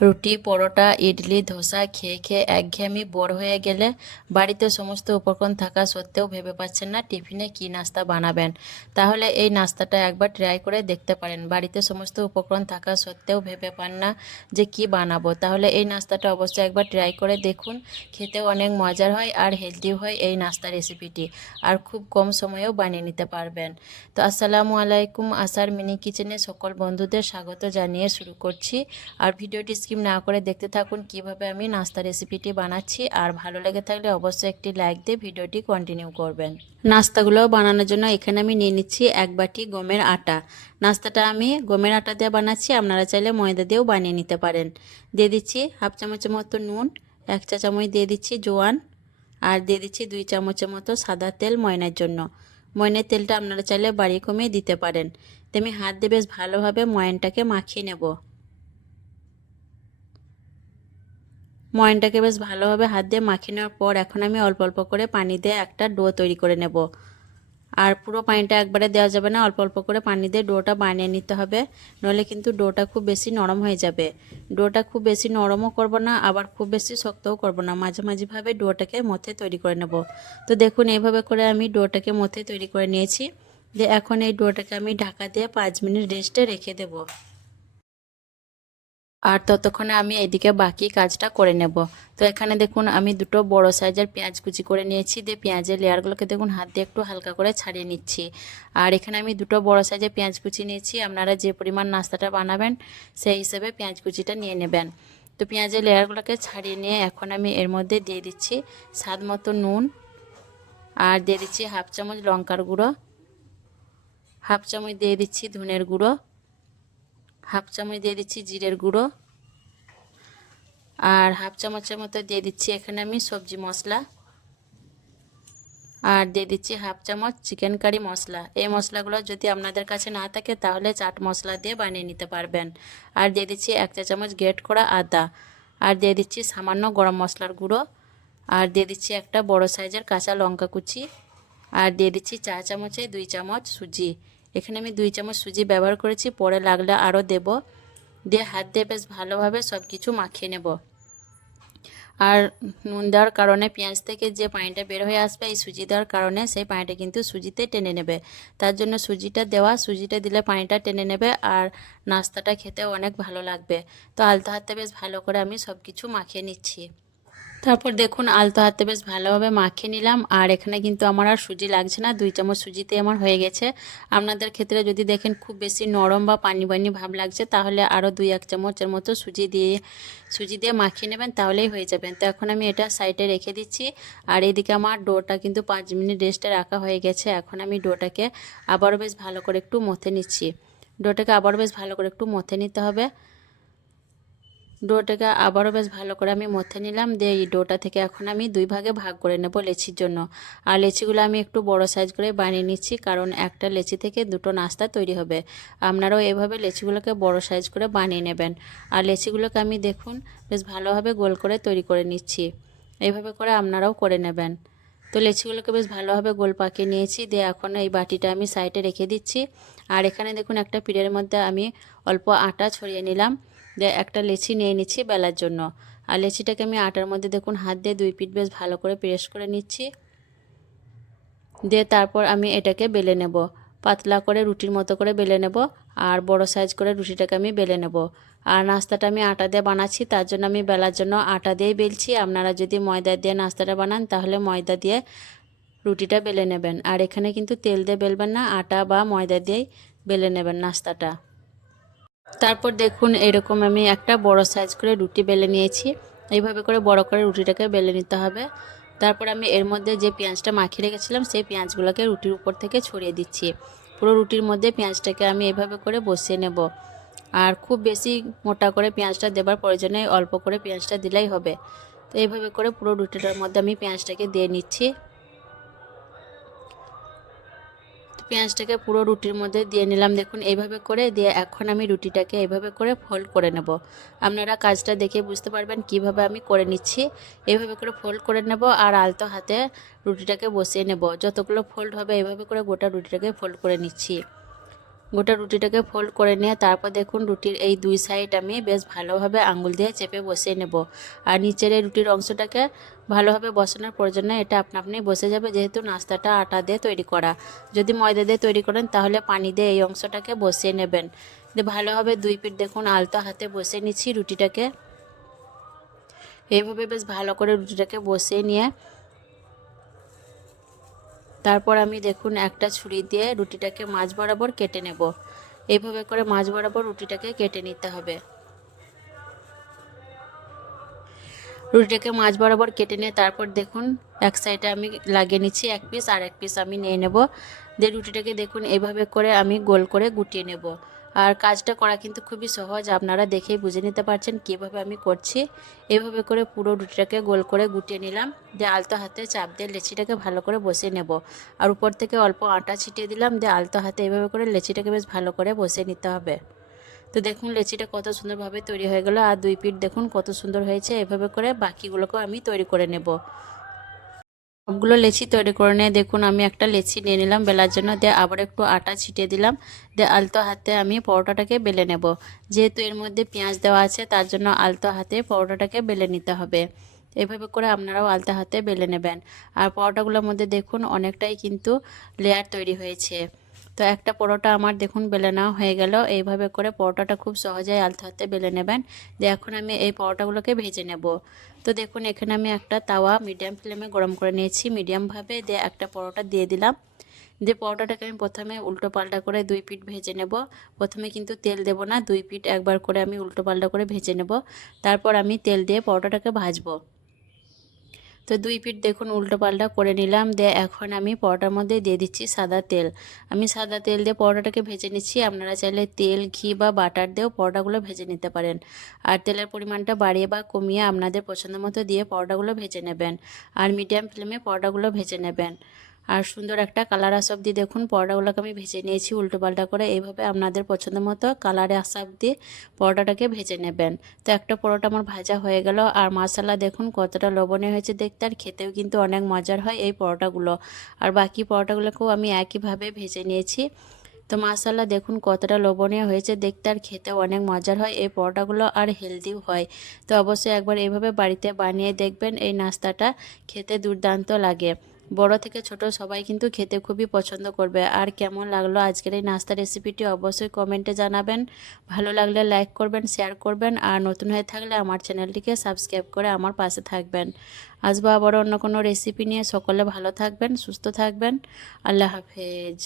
রুটি, পরোটা, ইডলি, ধোসা, খেয়ে খেয়ে একঘেয়েমি বোর হয়ে গেলে বাড়িতে সমস্ত উপকরণ থাকা সত্ত্বেও ভেবে পাচ্ছেন না টিফিনে কি নাস্তা বানাবেন। তাহলে এই নাস্তাটা একবার ট্রাই করে দেখতে পারেন। বাড়িতে সমস্ত উপকরণ থাকা সত্ত্বেও ভেবে পান না যে কি বানাবো। তাহলে এই নাস্তাটা অবশ্যই একবার ট্রাই করে দেখুন। খেতেও অনেক মজার হয় আর হেলদিও হয় এই নাস্তা রেসিপিটি আর খুব কম সময়েও বানিয়ে নিতে পারবেন। তো আসসালামু আলাইকুম, আসার মিনি কিচেনে সকল বন্ধুদের স্বাগত জানিয়ে শুরু করছি। আর ভিডিওটি স্কিপ না করে দেখতে থাকুন কীভাবে আমি নাস্তা রেসিপিটি বানাচ্ছি। আর ভালো লেগে থাকলে অবশ্যই একটি লাইক দিয়ে ভিডিওটি কন্টিনিউ করবেন। নাস্তাগুলো বানানোর জন্য এখানে আমি নিয়ে নিচ্ছি এক বাটি গমের আটা। নাস্তাটা আমি গমের আটা দিয়ে বানাচ্ছি, আপনারা চাইলে ময়দা দিয়েও বানিয়ে নিতে পারেন। দিয়ে দিচ্ছি হাফ চামচের মতো নুন, এক চা চামচ দিয়ে দিচ্ছি জোয়ান, আর দিয়ে দিচ্ছি দুই চামচের মতো সাদা তেল ময়নার জন্য। ময়নের তেলটা আপনারা চাইলে বাড়িয়ে কমিয়ে দিতে পারেন। তো আমি হাত দিয়ে বেশ ভালোভাবে ময়নটাকে মাখিয়ে নেব। ময়নটাকে বেশ ভালোভাবে হাত দিয়ে মাখিয়ে নেওয়ার পর এখন আমি অল্প অল্প করে পানি দিয়ে একটা ডো তৈরি করে নেব। আর পুরো পানিটা একবারে দেওয়া যাবে না, অল্প অল্প করে পানি দিয়ে ডোটা বানিয়ে নিতে হবে। নইলে কিন্তু ডোটা খুব বেশি নরম হয়ে যাবে। ডোটা খুব বেশি নরমও করব না, আবার খুব বেশি শক্তও করব না। মাঝামাঝিভাবে ডোটাকে মথে তৈরি করে নেব। তো দেখুন, এইভাবে করে আমি ডোটাকে মথে তৈরি করে নিয়েছি। যে এখন এই ডোটাকে আমি ঢাকা দিয়ে পাঁচ মিনিট রেস্টে রেখে দেবো। আর ততক্ষণে আমি এদিকে বাকি কাজটা করে নেব। তো এখানে দেখুন, আমি দুটো বড় সাইজের পেঁয়াজ কুচি করে নিয়েছি। দিয়ে পেঁয়াজের লেয়ারগুলোকে দেখুন, হাত দিয়ে একটু হালকা করে ছাড়িয়ে নিচ্ছি। আর এখানে আমি দুটো বড় সাইজের পেঁয়াজ কুচি নিয়েছি। আপনারা যে পরিমাণ নাস্তাটা বানাবেন, সেই হিসেবে পেঁয়াজ কুচিটা নিয়ে নেবেন। তো পেঁয়াজের লেয়ারগুলোকে ছাড়িয়ে নিয়ে এখন আমি এর মধ্যে দিয়ে দিচ্ছি স্বাদ মতো নুন। আর দিয়ে দিচ্ছি হাফ চামচ লঙ্কার গুঁড়ো। হাফ চামচ দিয়ে দিচ্ছি ধনের গুঁড়ো। হাফ চামচ দিয়ে দিচ্ছি জিরের গুঁড়ো। আর হাফ চামচের মতো দিয়ে দিচ্ছি এখানে আমি সবজি মশলা। আর দিয়ে দিচ্ছি হাফ চামচ চিকেন কারি মশলা। এই মশলাগুলো যদি আপনাদের কাছে না থাকে তাহলে চাট মশলা দিয়ে বানিয়ে নিতে পারবেন। আর দিয়ে দিচ্ছি এক চা চামচ গ্রেট করা আদা। আর দিয়ে দিচ্ছি সামান্য গরম মশলার গুঁড়ো। আর দিয়ে দিচ্ছি একটা বড় সাইজের কাঁচা লঙ্কা কুচি। আর দিয়ে দিচ্ছি চা চামচে দুই চামচ সুজি। এখানে আমি দুই চামচ সুজি ব্যবহার করেছি, পরে লাগলে আরও দেব। দিয়ে হাত দিয়ে বেশ ভালোভাবে সব কিছু মাখিয়ে নেব। আর নুন দেওয়ার কারণে, পেঁয়াজ থেকে যে পানিটা বের হয়ে আসবে, এই সুজি দেওয়ার কারণে সেই পানিটা কিন্তু সুজিতে টেনে নেবে। তার জন্য সুজিটা দেওয়া, সুজিটা দিলে পানিটা টেনে নেবে আর নাস্তাটা খেতে অনেক ভালো লাগবে। তো আলতা হাতে বেশ ভালো করে আমি সব কিছু মাখিয়ে নিচ্ছি। তারপর দেখুন, আলতো হাতে বেশ ভালোভাবে মাখিয়ে নিলাম। আর এখানে কিন্তু আমার আর সুজি লাগছে না, দুই চামচ সুজিতে আমার হয়ে গেছে। আপনাদের ক্ষেত্রে যদি দেখেন খুব বেশি নরম বা পানি পানি ভাব লাগছে, তাহলে আরও দুই এক চামচের মতো সুজি দিয়ে সুজি দিয়ে মাখিয়ে নেবেন, তাহলেই হয়ে যাবেন তো এখন আমি এটা সাইডে রেখে দিচ্ছি। আর এদিকে আমার ডোটা কিন্তু পাঁচ মিনিট রেস্টে রাখা হয়ে গেছে। এখন আমি ডোটাকে আবারও বেশ ভালো করে একটু মথে নিচ্ছি। ডোটাকে আবারও বেশ ভালো করে একটু মথে নিতে হবে। ডোটাকে আবারও বেশ ভালো করে আমি মথে নিলাম। দিয়ে এই ডোটা থেকে এখন আমি দুই ভাগে ভাগ করে নেব লেচির জন্য। আর লেচিগুলো আমি একটু বড় সাইজ করে বানিয়ে নিচ্ছি, কারণ একটা লেচি থেকে দুটো নাস্তা তৈরি হবে। আপনারাও এভাবে লেচিগুলোকে বড় সাইজ করে বানিয়ে নেবেন। আর লেচিগুলোকে আমি দেখুন, বেশ ভালোভাবে গোল করে তৈরি করে নিচ্ছি। এইভাবে করে আপনারাও করে নেবেন। তো লেচিগুলোকে বেশ ভালোভাবে গোল পাকিয়ে নিয়েছি। দিয়ে এখন এই বাটিটা আমি সাইডে রেখে দিচ্ছি। আর এখানে দেখুন, একটা পিঠের মধ্যে আমি অল্প আটা ছড়িয়ে নিলাম। একটা লেচি নিয়ে নিচ্ছি বেলার জন্য। আর লেচিটাকে আমি আটার মধ্যে দেখুন হাত দিয়ে দুই পিঠ বেশ ভালো করে প্রেস করে নিচ্ছি। দিয়ে তারপর আমি এটাকে বেলে নেব। পাতলা করে রুটির মতো করে বেলে নেব আর বড় সাইজ করে রুটিটাকে আমি বেলে নেব। আর নাস্তাটা আমি আটা দিয়ে বানাচ্ছি, তার জন্য আমি বেলার জন্য আটা দিয়েই বেলছি। আপনারা যদি ময়দা দিয়ে নাস্তাটা বানান, তাহলে ময়দা দিয়ে রুটিটা বেলে নেবেন। আর এখানে কিন্তু তেল দিয়ে বেলবেন না, আটা বা ময়দা দিয়েই বেলে নেবেন নাস্তাটা। তারপর দেখুন, এরকম আমি একটা বড় সাইজ করে রুটি বেলে নিয়েছি। এইভাবে করে বড় করে রুটিটাকে বেলে নিতে হবে। তারপর আমি এর মধ্যে যে পেঁয়াজটা মাখিয়ে রেখেছিলাম, সেই পেঁয়াজগুলোকে রুটির উপর থেকে ছড়িয়ে দিচ্ছি। পুরো রুটির মধ্যে পেঁয়াজটাকে আমি এভাবে করে বসিয়ে নেব। আর খুব বেশি মোটা করে পেঁয়াজটা দেবার প্রয়োজনে অল্প করে পেঁয়াজটা দিলেই হবে। তো এইভাবে করে পুরো রুটিটার মধ্যে আমি পেঁয়াজটাকে দিয়ে নিচ্ছি। পেঁয়াজটাকে পুরো রুটির মধ্যে দিয়ে নিলাম। দেখুন, এইভাবে করে দিয়ে এখন আমি রুটিটাকে এইভাবে করে ফোল্ড করে নেব। আপনারা কাজটা দেখে বুঝতে পারবেন কীভাবে আমি করে নিচ্ছি। এইভাবে করে ফোল্ড করে নেব আর আলতো হাতে রুটিটাকে বসিয়ে নেব। যতগুলো ফোল্ড হবে, এইভাবে করে গোটা রুটিটাকে ফোল্ড করে নিচ্ছি। গোটা রুটিটাকে ফোল্ড করে নিয়ে তারপর দেখুন রুটির এই দুই সাইড আমি বেশ ভালোভাবে আঙুল দিয়ে চেপে বসিয়ে নেব। আর নিচের এই রুটির অংশটাকে ভালোভাবে বসানোর প্রয়োজন এটা আপনা আপনি বসে যাবে যেহেতু নাস্তাটা আটা দিয়ে তৈরি করা। যদি ময়দা দিয়ে তৈরি করেন তাহলে পানি দিয়ে এই অংশটাকে বসিয়ে নেবেন। ভালোভাবে দুই পিঠ দেখুন আলতো হাতে বসে নিচ্ছি রুটিটাকে। এইভাবে বেশ ভালো করে রুটিটাকে বসিয়ে নিয়ে তারপর আমি দেখুন একটা ছুরি দিয়ে রুটিটাকে মাছ বরাবর কেটে নেব। এইভাবে করে মাছ বরাবর রুটিটাকে কেটে নিতে হবে। রুটিটাকে মাছ বরাবর কেটে নিয়ে তারপর দেখুন এক সাইডে আমি লাগিয়ে নিচ্ছি এক পিস, আর এক পিস আমি নিয়ে নেব। দিয়ে রুটিটাকে দেখুন এভাবে করে আমি গোল করে গুটিয়ে নেব। আর কাজটা করা কিন্তু খুবই সহজ। আপনারা দেখেই বুঝে নিতে পারছেন কীভাবে আমি করছি। এভাবে করে পুরো রুটিটাকে গোল করে গুটিয়ে নিলাম। দিয়ে আলতো হাতে চাপ দিয়ে লেচিটাকে ভালো করে বসিয়ে নেব। আর উপর থেকে অল্প আটা ছিটিয়ে দিলাম। দিয়ে আলতো হাতে এভাবে করে লেচিটাকে বেশ ভালো করে বসিয়ে নিতে হবে। তো দেখুন লেচিটা কত সুন্দরভাবে তৈরি হয়ে গেল। আর দুই পিঠ দেখুন কত সুন্দর হয়েছে। এভাবে করে বাকিগুলোকেও আমি তৈরি করে নেব। সবগুলো লেচি তৈরি করে নিয়ে দেখুন, আমি একটা লেচি নিয়ে নিলাম, বেলার জন্য দিয়ে আবার একটু আটা ছিটিয়ে দিলাম, দিয়ে আলতো হাতে আমি পরোটাটাকে বেলে নেব। যেহেতু এর মধ্যে পেঁয়াজ দেওয়া আছে, তার জন্য আলতো হাতে পরোটাটাকে বেলে নিতে হবে। এভাবে করে আপনারাও আলতা হাতে বেলে নেবেন। আর পরোটাগুলোর মধ্যে দেখুন, অনেকটাই কিন্তু লেয়ার তৈরি হয়েছে। তো একটা পরোটা আমার দেখুন বেলে নেওয়া হয়ে গেল। এইভাবে করে পরোটাটা খুব সহজেই আলতো হাতে বেলে নেবেন। দিয়ে এখন আমি এই পরোটাগুলোকে ভেজে নেব। তো দেখুন এখানে আমি একটা তাওয়া মিডিয়াম ফ্লেমে গরম করে নিয়েছি। মিডিয়ামভাবে দিয়ে একটা পরোটা দিয়ে দিলাম। দিয়ে পরোটাটাকে আমি প্রথমে উল্টো পাল্টা করে দুই পিঠ ভেজে নেব। প্রথমে কিন্তু তেল দেব না, দুই পিঠ একবার করে আমি উল্টো পাল্টা করে ভেজে নেব। তারপর আমি তেল দিয়ে পরোটাটাকে ভাজবো। তো দুই পিঠ দেখুন উল্টো পাল্টা করে নিলাম। দিয়ে এখন আমি পরোটার মধ্যে দিয়ে দিচ্ছি সাদা তেল। আমি সাদা তেল দিয়ে পরোটাটাকে ভেজে নিচ্ছি। আপনারা চাইলে তেল, ঘি বা বাটার দিয়েও পরোটাগুলো ভেজে নিতে পারেন। আর তেলের পরিমাণটা বাড়িয়ে বা কমিয়ে আপনাদের পছন্দ মতো দিয়ে পরোটাগুলো ভেজে নেবেন। আর মিডিয়াম ফ্লেমে পরোটাগুলো ভেজে নেবেন। আর সুন্দর একটা কালার আসা অব্দি দেখুন, পরোটাগুলোকে আমি ভেজে নিয়েছি উল্টো পাল্টা করে। এইভাবে আপনাদের পছন্দ মতো কালারে আসা অব্দি পরোটাটাকে ভেজে নেবেন। তো একটা পরোটা আমার ভাজা হয়ে গেল। আর মশলা দেখুন কতটা লবণীয় হয়েছে দেখতে, আর খেতেও কিন্তু অনেক মজার হয় এই পরোটাগুলো। আর বাকি পরোটাগুলোকেও আমি একইভাবে ভেজে নিয়েছি। তো মাসাল্লা দেখুন কতটা লবণীয় হয়েছে দেখতে, আর খেতেও অনেক মজার হয় এই পরোটাগুলো, আর হেলদিও হয়। তো অবশ্যই একবার এইভাবে বাড়িতে বানিয়ে দেখবেন এই নাস্তাটা, খেতে দুর্দান্ত লাগে। বড় থেকে ছোট সবাই কিন্তু খেতে খুবই পছন্দ করবে। আর কেমন লাগল আজকের এই নাস্তা রেসিপিটি অবশ্যই কমেন্টে জানাবেন। ভালো লাগলে লাইক করবেন শেয়ার করবেন, আর নতুন হয়ে থাকলে আমার চ্যানেলটিকে সাবস্ক্রাইব করে আমার পাশে থাকবেন। আসব আবার অন্য কোনো রেসিপি নিয়ে। সকলে ভালো থাকবেন, সুস্থ থাকবেন। আল্লাহ হাফেজ।